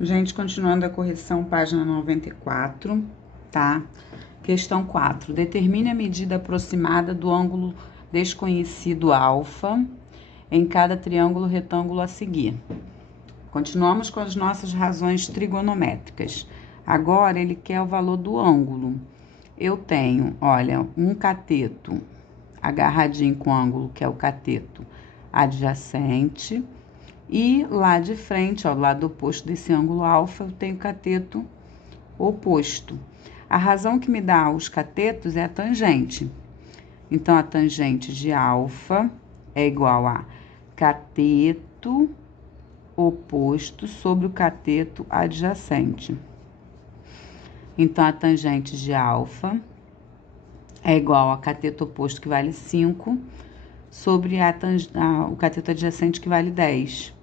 Gente, continuando a correção, página 94, tá? Questão 4. Determine a medida aproximada do ângulo desconhecido alfa em cada triângulo retângulo a seguir. Continuamos com as nossas razões trigonométricas. Agora, ele quer o valor do ângulo. Eu tenho, olha, um cateto agarradinho com o ângulo, que é o cateto adjacente. E lá de frente, ó, do lado oposto desse ângulo alfa, eu tenho cateto oposto. A razão que me dá os catetos é a tangente. Então, a tangente de alfa é igual a cateto oposto sobre o cateto adjacente. Então, a tangente de alfa é igual a cateto oposto, que vale 5, sobre o cateto adjacente, que vale 10.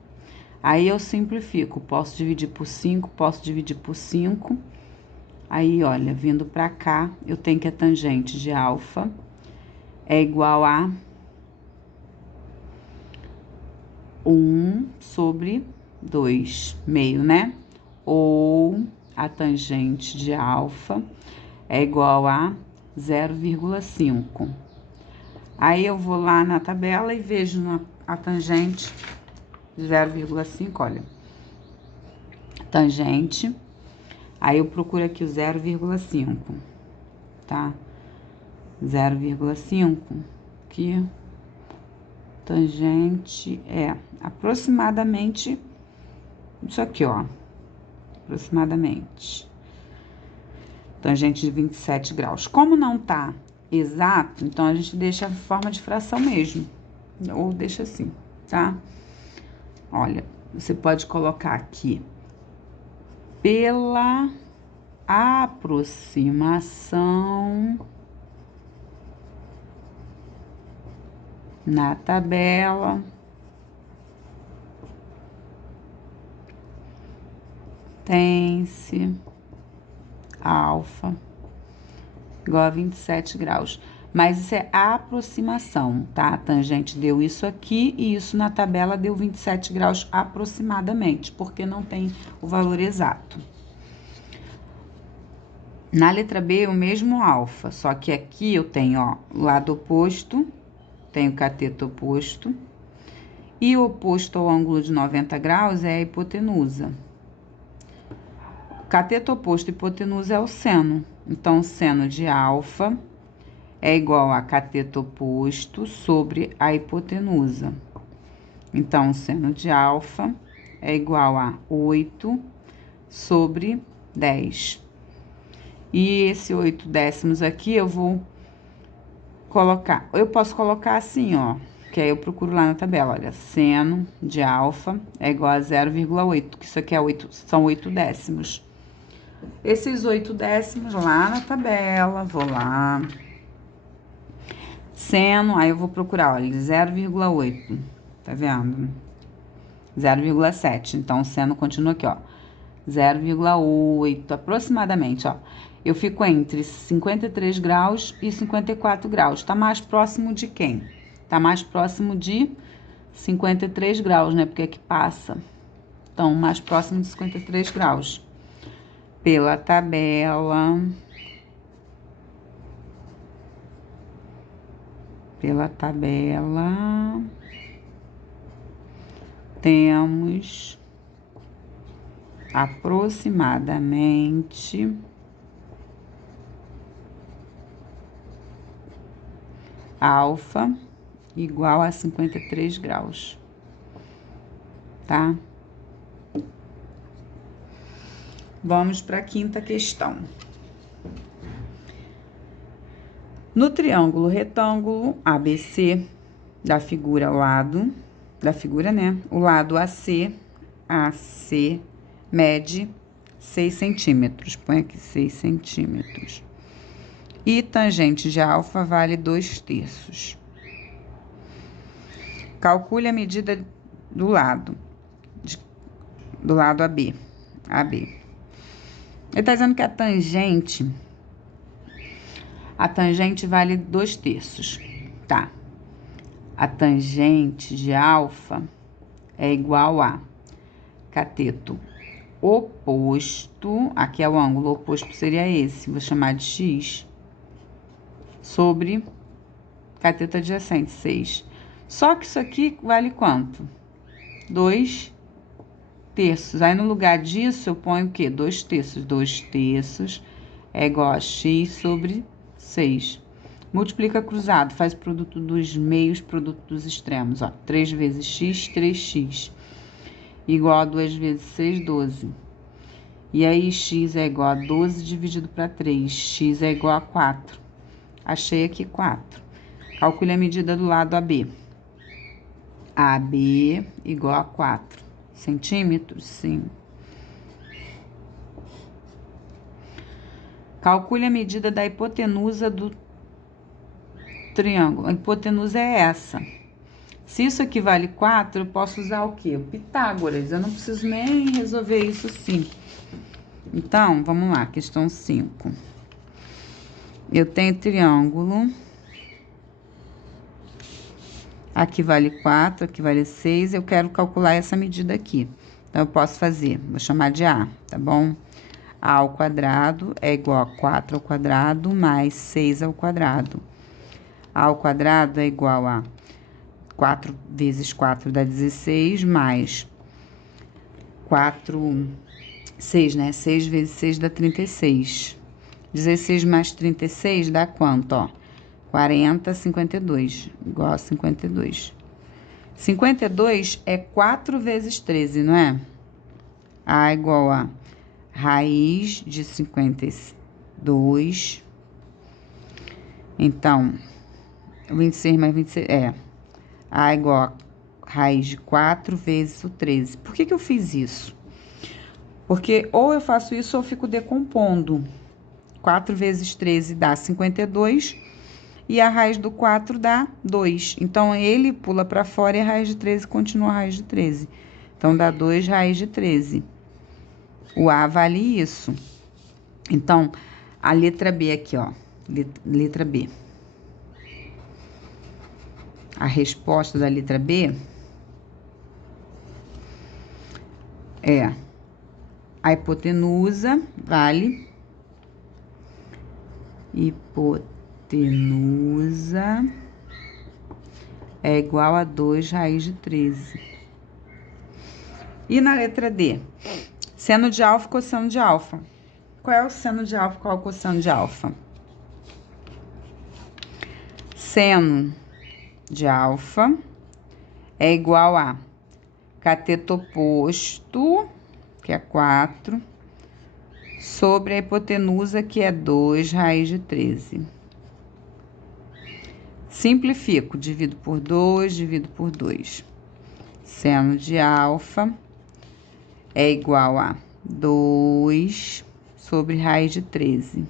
Aí eu simplifico, posso dividir por 5, posso dividir por 5. Aí, olha, vindo pra cá, eu tenho que a tangente de alfa é igual a 1 sobre 2, meio, né? Ou a tangente de alfa é igual a 0,5. Aí eu vou lá na tabela e vejo a tangente de 0,5, olha. Tangente, aí eu procuro aqui o 0,5, tá? 0,5, que tangente é aproximadamente isso aqui, ó. Aproximadamente. Tangente de 27 graus. Como não tá exato, então a gente deixa a forma de fração mesmo. Ou deixa assim, tá? Olha, você pode colocar aqui pela aproximação na tabela tem-se alfa igual a 27 graus. Mas isso é a aproximação, tá? A tangente deu isso aqui e isso na tabela deu 27 graus aproximadamente, porque não tem o valor exato. Na letra B, o mesmo alfa, só que aqui eu tenho, ó, lado oposto, tenho cateto oposto, e o oposto ao ângulo de 90 graus é a hipotenusa. Cateto oposto e hipotenusa é o seno. Então, o seno de alfa é igual a cateto oposto sobre a hipotenusa. Então, o seno de alfa é igual a 8 sobre 10. E esse 8 décimos aqui eu vou colocar. Eu posso colocar assim, ó, que aí eu procuro lá na tabela, olha, seno de alfa é igual a 0,8, que isso aqui é 8, são 8 décimos. Esses 8 décimos lá na tabela, vou lá. Seno, aí eu vou procurar, olha, 0,8, tá vendo? 0,7, então o seno continua aqui, ó, 0,8, aproximadamente, ó. Eu fico entre 53 graus e 54 graus, tá mais próximo de quem? Tá mais próximo de 53 graus, né, porque aqui passa. Então, mais próximo de 53 graus. Pela tabela... temos aproximadamente alfa igual a 53 graus, tá? Vamos para a quinta questão. No triângulo retângulo ABC da figura né? O lado AC mede 6 centímetros. Põe aqui 6 centímetros. E tangente de alfa vale 2/3. Calcule a medida do lado AB. Ele está dizendo que a tangente vale 2/3, tá? A tangente de alfa é igual a cateto oposto, aqui é o ângulo oposto, seria esse, vou chamar de x, sobre cateto adjacente, 6. Só que isso aqui vale quanto? 2 terços. Aí, no lugar disso, eu ponho o quê? 2 terços. 2 terços é igual a x sobre 6. Multiplica cruzado, faz produto dos meios, produto dos extremos. Ó, 3 vezes x, 3x. Igual a 2 vezes 6, 12. E aí, x é igual a 12 dividido para 3. X é igual a 4. Achei aqui 4. Calcule a medida do lado AB. AB igual a 4 centímetros, sim. Calcule a medida da hipotenusa do triângulo. A hipotenusa é essa. Se isso aqui vale 4, eu posso usar o quê? O Pitágoras. Eu não preciso nem resolver isso sim. Então, vamos lá, questão 5. Eu tenho triângulo. Aqui vale 4, aqui vale 6. Eu quero calcular essa medida aqui. Então, eu posso fazer, vou chamar de A, tá bom? A ao quadrado é igual a 4 ao quadrado mais 6 ao quadrado. A ao quadrado é igual a 4 vezes 4 dá 16, mais 6, né? 6 vezes 6 dá 36. 16 mais 36 dá quanto, ó? 40, 52, igual a 52. 52 é 4 vezes 13, não é? A igual a raiz de 52. Então, 26 mais 26 é A igual a raiz de 4 vezes o 13. Por que eu fiz isso? Porque ou eu faço isso ou eu fico decompondo. 4 vezes 13 dá 52 e a raiz do 4 dá 2. Então, ele pula para fora e a raiz de 13 continua a raiz de 13. Então, dá 2 raiz de 13. O A vale isso. Então, a letra B aqui, ó. Letra B. A resposta da letra B é a hipotenusa, vale. Hipotenusa é igual a 2 raiz de 13. E na letra D? Seno de alfa e cosseno de alfa. Qual é o seno de alfa e qual é o cosseno de alfa? Seno de alfa é igual a cateto oposto, que é 4, sobre a hipotenusa, que é 2 raiz de 13. Simplifico, divido por 2, divido por 2. Seno de alfa é igual a 2 sobre raiz de 13.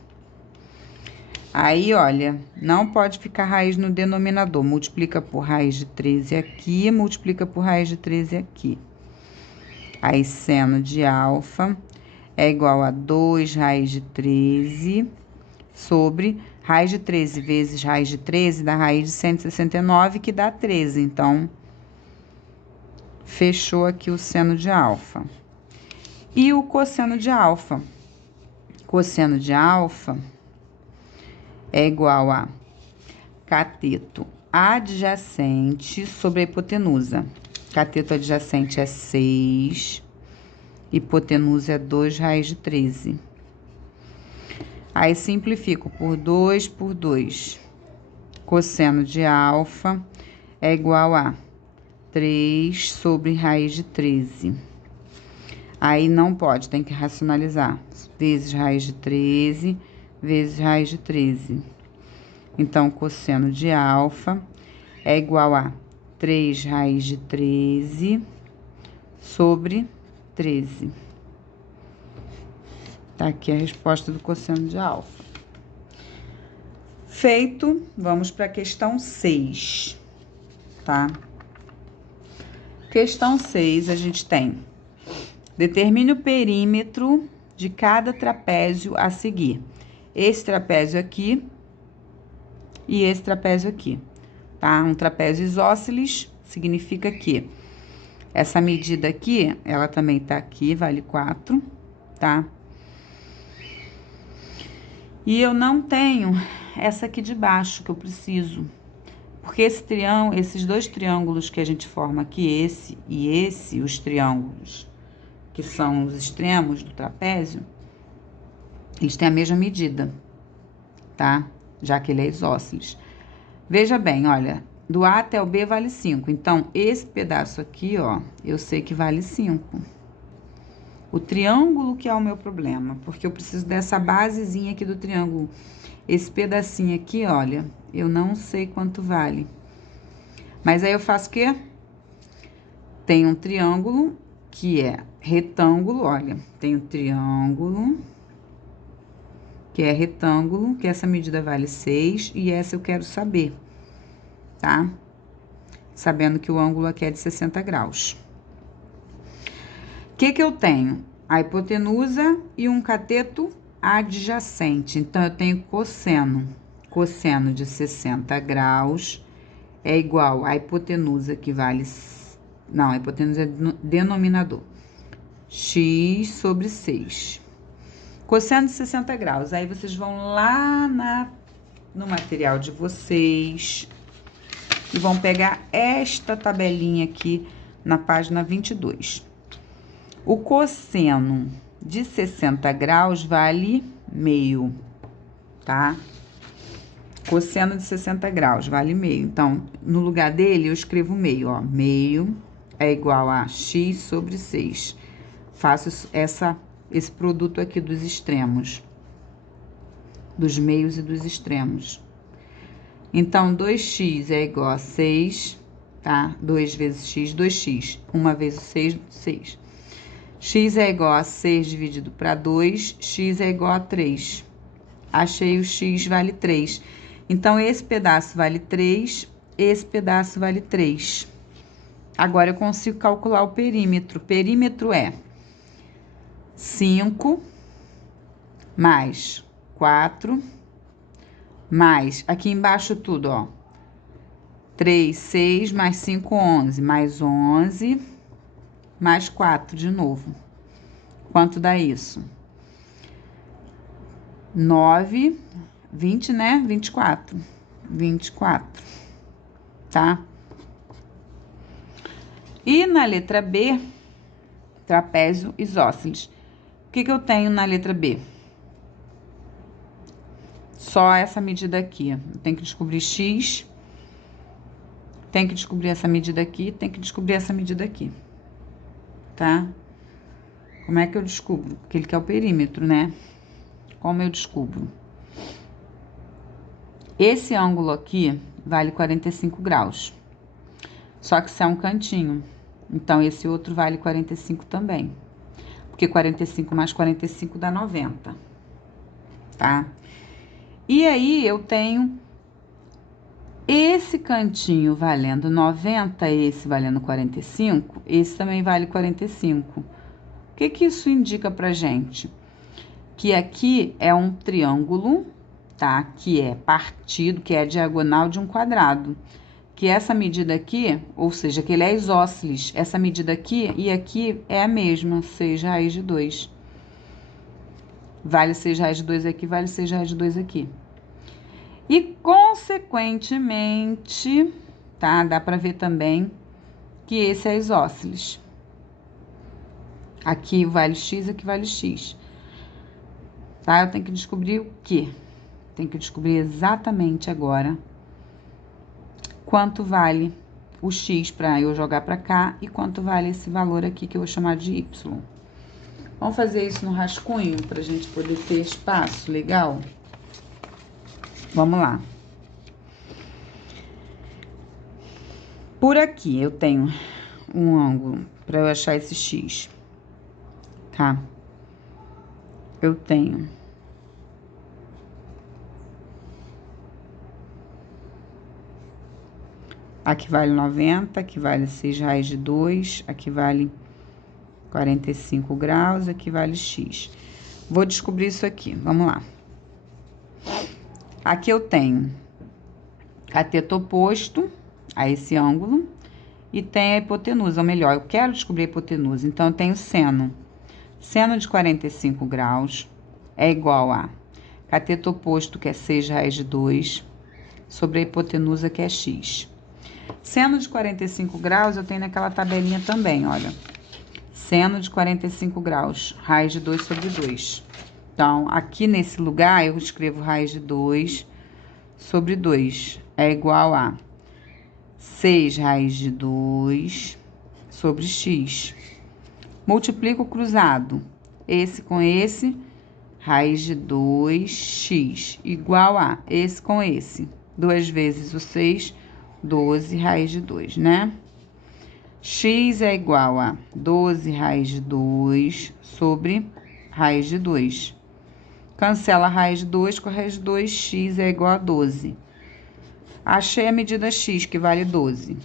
Aí, olha, não pode ficar raiz no denominador. Multiplica por raiz de 13 aqui, multiplica por raiz de 13 aqui. Aí, seno de alfa é igual a 2 raiz de 13 sobre raiz de 13 vezes raiz de 13 dá raiz de 169, que dá 13. Então, fechou aqui o seno de alfa. E o cosseno de alfa? Cosseno de alfa é igual a cateto adjacente sobre a hipotenusa. Cateto adjacente é 6, hipotenusa é 2 raiz de 13. Aí, simplifico por 2 por 2. Cosseno de alfa é igual a 3 sobre raiz de 13. Aí, não pode, tem que racionalizar. Vezes raiz de 13, vezes raiz de 13. Então, cosseno de alfa é igual a 3 raiz de 13 sobre 13. Tá aqui a resposta do cosseno de alfa. Feito, vamos para a questão 6, tá? Questão 6, a gente tem: determine o perímetro de cada trapézio a seguir. Esse trapézio aqui e esse trapézio aqui, tá? Um trapézio isósceles significa que Essa medida aqui, ela também tá aqui, vale 4, tá? E eu não tenho essa aqui de baixo que eu preciso. Porque esses dois triângulos que a gente forma aqui, esse e esse, os triângulos que são os extremos do trapézio, eles têm a mesma medida, tá? Já que ele é isósceles. Veja bem, olha, do A até o B vale 5. Então, esse pedaço aqui, ó, eu sei que vale 5. O triângulo que é o meu problema, porque eu preciso dessa basezinha aqui do triângulo. Esse pedacinho aqui, olha, eu não sei quanto vale. Mas aí eu faço o quê? Tem um triângulo que é retângulo, olha, tem um triângulo que é retângulo, que essa medida vale 6, e essa eu quero saber, tá? Sabendo que o ângulo aqui é de 60 graus. O que que eu tenho? A hipotenusa e um cateto adjacente. Então, eu tenho cosseno. Cosseno de 60 graus é igual à hipotenusa, que vale... Não, a hipotenusa é denominador. X sobre 6. Cosseno de 60 graus. Aí, vocês vão lá no material de vocês e vão pegar esta tabelinha aqui na página 22. O cosseno de 60 graus vale meio, tá? Cosseno de 60 graus vale meio. Então, no lugar dele, eu escrevo meio, ó. Meio é igual a x sobre 6. Faço esse produto aqui dos extremos. Dos meios e dos extremos. Então, 2x é igual a 6, tá? 2 vezes x, 2x. 1 vezes 6, 6. X é igual a 6 dividido para 2, x é igual a 3. Achei o x vale 3. Então, esse pedaço vale 3, esse pedaço vale 3. Agora, eu consigo calcular o perímetro. O perímetro é 5 mais 4 mais, aqui embaixo tudo, ó. 3, 6 mais 5, 11, mais 11... mais 4 de novo. Quanto dá isso? 9, 20, né? 24. 24, tá? E na letra B, trapézio isósceles. O que que eu tenho na letra B? Só essa medida aqui. Eu tenho que descobrir x, tem que descobrir essa medida aqui, tem que descobrir essa medida aqui. Tá? Como é que eu descubro? Porque ele quer o perímetro, né? Como eu descubro? Esse ângulo aqui vale 45 graus. Só que isso é um cantinho. Então, esse outro vale 45 também. Porque 45 mais 45 dá 90. Tá? E aí, eu tenho esse cantinho valendo 90, esse valendo 45, esse também vale 45. O que que isso indica pra gente? Que aqui é um triângulo, tá? Que é partido, que é a diagonal de um quadrado. Que essa medida aqui, ou seja, que ele é isósceles, essa medida aqui e aqui é a mesma, 6 raiz de 2. Vale 6 raiz de 2 aqui, vale 6 raiz de 2 aqui. E, consequentemente, tá? Dá pra ver também que esse é isósceles. Aqui vale x, aqui vale x. Tá? Eu tenho que descobrir o quê? Tenho que descobrir exatamente agora quanto vale o x para eu jogar para cá e quanto vale esse valor aqui que eu vou chamar de y. Vamos fazer isso no rascunho pra gente poder ter espaço legal? Vamos lá. Por aqui eu tenho um ângulo para eu achar esse x, tá? Eu tenho aqui vale 90, aqui vale 6 raiz de 2, aqui vale 45 graus, aqui vale x. Vou descobrir isso aqui, vamos lá. Aqui eu tenho cateto oposto a esse ângulo e tem a hipotenusa, ou melhor, eu quero descobrir a hipotenusa, então eu tenho seno. Seno de 45 graus é igual a cateto oposto, que é 6 raiz de 2, sobre a hipotenusa, que é x. Seno de 45 graus eu tenho naquela tabelinha também, olha. Seno de 45 graus, raiz de 2 sobre 2. Então, aqui nesse lugar, eu escrevo raiz de 2 sobre 2. É igual a 6 raiz de 2 sobre x. Multiplico o cruzado. Esse com esse, raiz de 2x, igual a esse com esse. 2 vezes o 6, 12 raiz de 2, né? X é igual a 12 raiz de 2 sobre raiz de 2. Cancela a raiz de 2 com a raiz de 2, x é igual a 12. Achei a medida x, que vale 12.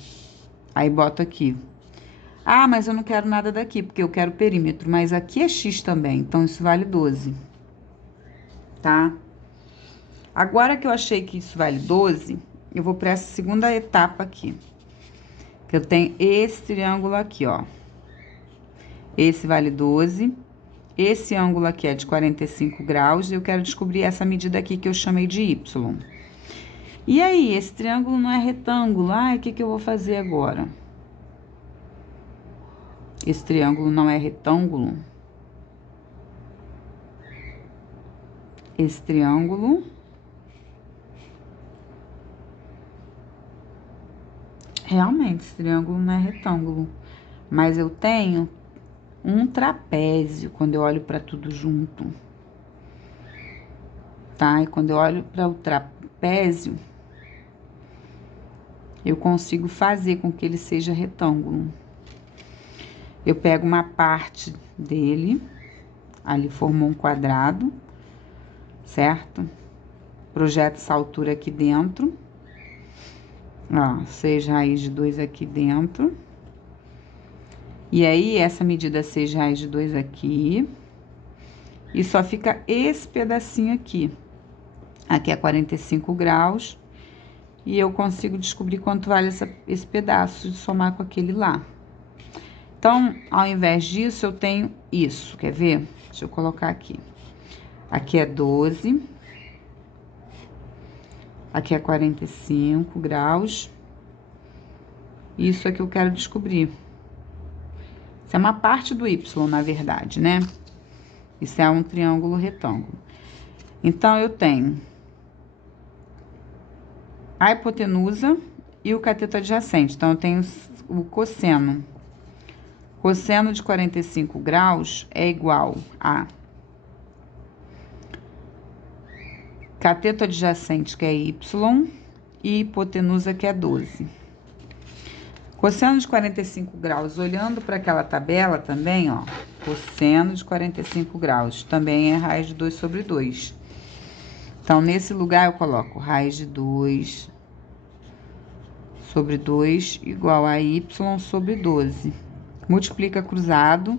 Aí boto aqui. Ah, mas eu não quero nada daqui, porque eu quero perímetro. Mas aqui é x também, então isso vale 12. Tá? Agora que eu achei que isso vale 12, eu vou para essa segunda etapa aqui. Que eu tenho esse triângulo aqui, ó. Esse vale 12. Esse ângulo aqui é de 45 graus e eu quero descobrir essa medida aqui que eu chamei de y. E aí, esse triângulo não é retângulo. Ah, o que eu vou fazer agora? Esse triângulo não é retângulo. Esse triângulo realmente, esse triângulo não é retângulo. Mas eu tenho um trapézio quando eu olho para tudo junto. Tá? E quando eu olho para o trapézio, eu consigo fazer com que ele seja retângulo. Eu pego uma parte dele, ali formou um quadrado, certo? Projeto essa altura aqui dentro. Ó, 6 raiz de 2 aqui dentro. E aí, essa medida 6 raiz de 2 aqui. E só fica esse pedacinho aqui. Aqui é 45 graus. E eu consigo descobrir quanto vale esse pedaço de somar com aquele lá. Então, ao invés disso, eu tenho isso. Quer ver? Deixa eu colocar aqui. Aqui é 12. Aqui é 45 graus. Isso é que eu quero descobrir. Isso é uma parte do y, na verdade, né? Isso é um triângulo retângulo. Então, eu tenho a hipotenusa e o cateto adjacente. Então, eu tenho o cosseno. Cosseno de 45 graus é igual a cateto adjacente, que é y, e hipotenusa, que é 12. Cosseno de 45 graus, olhando para aquela tabela também, ó, cosseno de 45 graus, também é raiz de 2 sobre 2. Então, nesse lugar, eu coloco raiz de 2 sobre 2 igual a y sobre 12. Multiplica cruzado,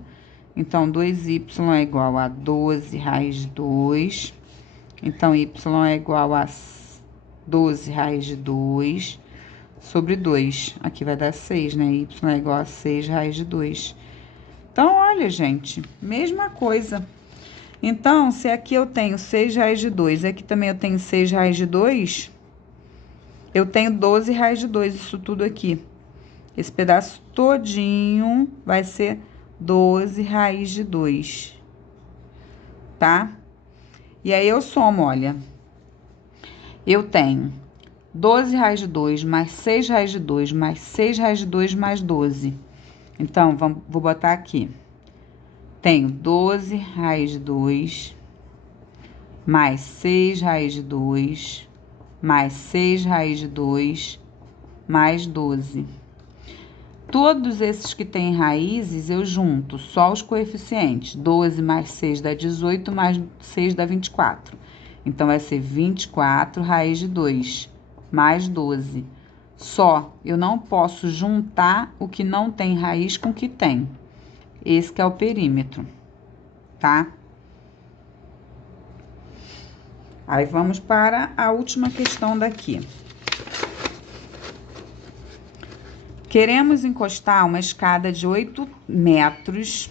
então 2y é igual a 12 raiz de 2. Então, y é igual a 12 raiz de 2 sobre 2. Aqui vai dar 6, né? Y é igual a 6 raiz de 2. Então, olha, gente, mesma coisa. Então, se aqui eu tenho 6 raiz de 2, aqui também eu tenho 6 raiz de 2, eu tenho 12 raiz de 2, isso tudo aqui. Esse pedaço todinho vai ser 12 raiz de 2, tá? E aí, eu somo, olha. Eu tenho 12 raiz de 2 mais 6 raiz de 2 mais 6 raiz de 2 mais 12. Então, vou botar aqui. Tenho 12 raiz de 2 mais 6 raiz de 2 mais 6 raiz de 2 mais 12. Todos esses que têm raízes, eu junto só os coeficientes. 12 mais 6 dá 18, mais 6 dá 24. Então, vai ser 24 raiz de 2 mais 12. Só, eu não posso juntar o que não tem raiz com o que tem. Esse que é o perímetro, tá? Aí, vamos para a última questão daqui. Queremos encostar uma escada de 8 metros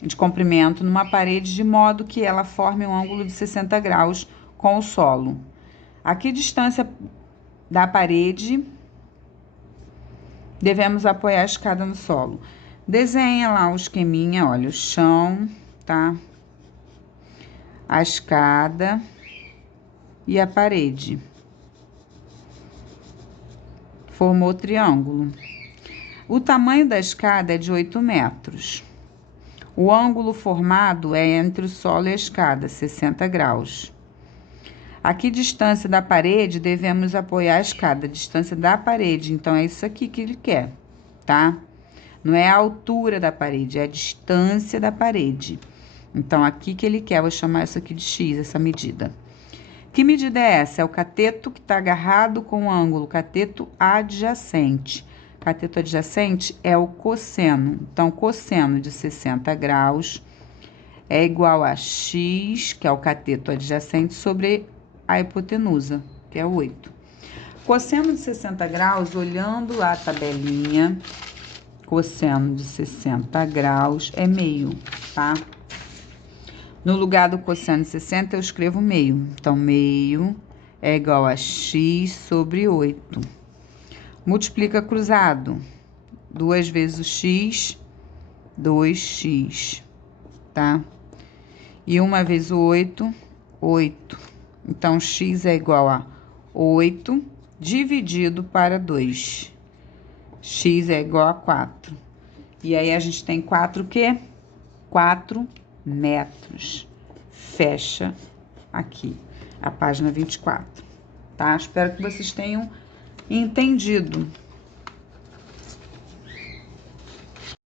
de comprimento numa parede de modo que ela forme um ângulo de 60 graus com o solo. A que distância da parede devemos apoiar a escada no solo? Desenha lá o esqueminha, olha, o chão, tá? A escada e a parede. Formou o triângulo. O tamanho da escada é de 8 metros. O ângulo formado é entre o solo e a escada, 60 graus. A que distância da parede devemos apoiar a escada? Distância da parede, então é isso aqui que ele quer, tá? Não é a altura da parede, é a distância da parede. Então, aqui que ele quer, vou chamar isso aqui de X, essa medida. Que medida é essa? É o cateto que está agarrado com o ângulo, cateto adjacente. Cateto adjacente é o cosseno. Então, cosseno de 60 graus é igual a X, que é o cateto adjacente, sobre a hipotenusa, que é 8. Cosseno de 60 graus, olhando lá a tabelinha, cosseno de 60 graus é meio, tá? No lugar do cosseno de 60, eu escrevo meio. Então, meio é igual a X sobre 8. Multiplica cruzado. 2 vezes o X, 2x, tá? E 1 vezes o 8, 8. Então, X é igual a 8 dividido para 2. X é igual a 4. E aí, a gente tem 4 o quê? 4 metros. Fecha aqui a página 24, tá? Espero que vocês tenham entendido,